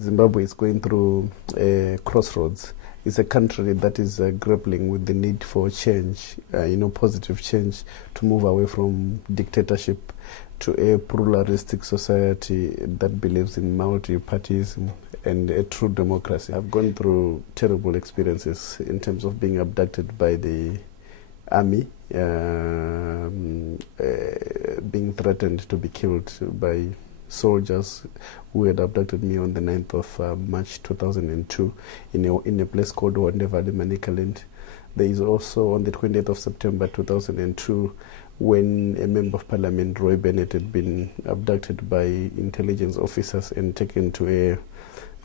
Zimbabwe is going through a crossroads. It's a country that is grappling with the need for change, positive change, to move away from dictatorship to a pluralistic society that believes in multi-partyism and a true democracy. I've gone through terrible experiences in terms of being abducted by the army, being threatened to be killed by soldiers who had abducted me on the 9th of March 2002 in a place called Voluntary. There is also on the 20th of September 2002 when a member of parliament, Roy Bennett, had been abducted by intelligence officers and taken to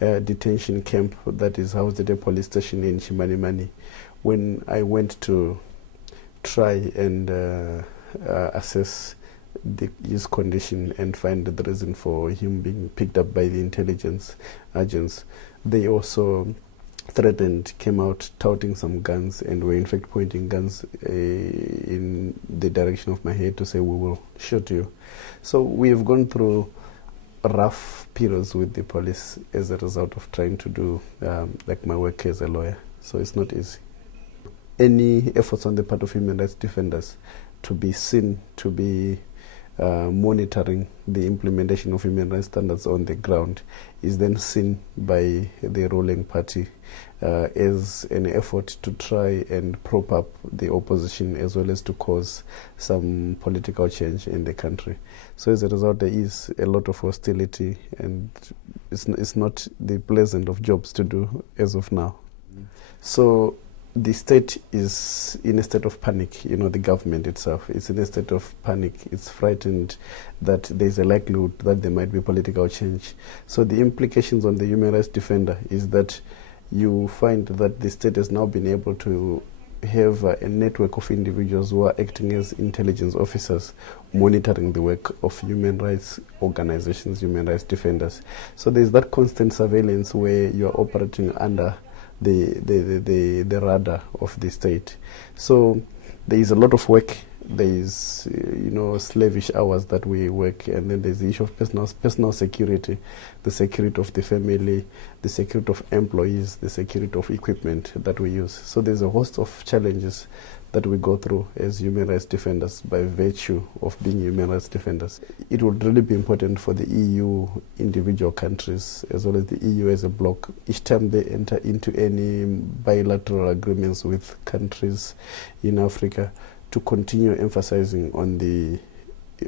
a detention camp that is housed at a police station in Chimanimani. When I went to try and assess his condition and find the reason for him being picked up by the intelligence agents, they also came out touting some guns and were in fact pointing guns in the direction of my head to say, "We will shoot you." So we have gone through rough periods with the police as a result of trying to do my work as a lawyer. So it's not easy. Any efforts on the part of human rights defenders to be seen to be monitoring the implementation of human rights standards on the ground is then seen by the ruling party as an effort to try and prop up the opposition as well as to cause some political change in the country. So as a result, there is a lot of hostility, and it's not the pleasant of jobs to do as of now. So the state is in a state of panic. The government itself is in a state of panic. It's frightened that there's a likelihood that there might be political change. So the implications on the human rights defender is that you find that the state has now been able to have a network of individuals who are acting as intelligence officers, monitoring the work of human rights organizations, human rights defenders. So there's that constant surveillance where you're operating under the radar of the state. So there is a lot of work. There is slavish hours that we work, and then there's the issue of personal security, the security of the family, the security of employees, the security of equipment that we use. So there's a host of challenges that we go through as human rights defenders by virtue of being human rights defenders. It would really be important for the EU individual countries as well as the EU as a bloc, each time they enter into any bilateral agreements with countries in Africa, to continue emphasizing on the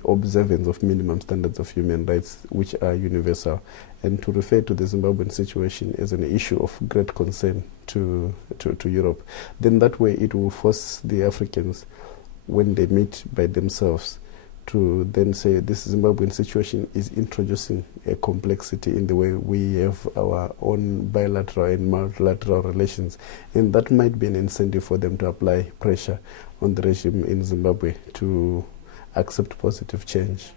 observance of minimum standards of human rights, which are universal, and to refer to the Zimbabwean situation as an issue of great concern to Europe. Then that way it will force the Africans, when they meet by themselves, to then say this Zimbabwean situation is introducing a complexity in the way we have our own bilateral and multilateral relations, and that might be an incentive for them to apply pressure on the regime in Zimbabwe to accept positive change.